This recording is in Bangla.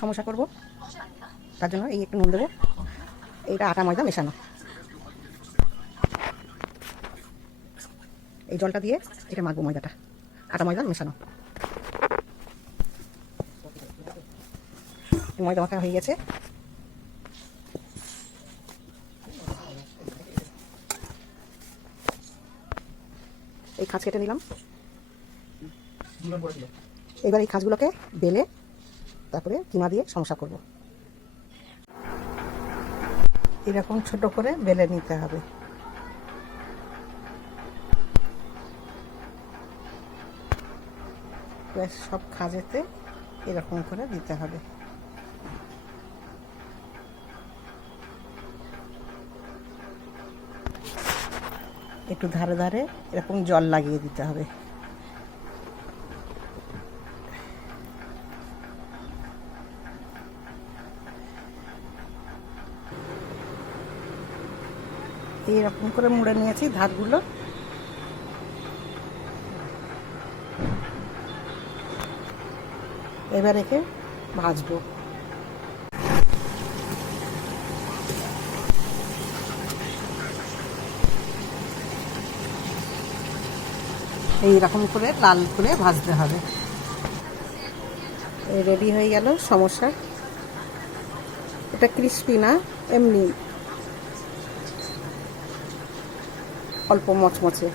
সমস্যা করব, তার জন্য এই একটু নুন দেবো। এইটা আটা ময়দা মেশানো, এই জলটা দিয়ে এটা মাখবো। ময়দাটা আটা ময়দা মেশানো, ময়দা মাখা হয়ে গেছে। এই খাঁজ কেটে নিলাম। এবার এই খাঁজগুলোকে বেলে তারপরে কিমা দিয়ে সমস্যা করব। এরকম ছোট করে বেলে নিতে হবে। সব খাঁজেতে এরকম করে দিতে হবে। একটু ধারে ধারে এরকম জল লাগিয়ে দিতে হবে। এইরকম করে মুড়ে নিয়েছি ধারগুলো। এবার একে ভাজবো। এইরকম করে লাল করে ভাজতে হবে। রেডি হয়ে গেল সমোসা। এটা ক্রিস্পি না, এমনি অল্প মচমচে।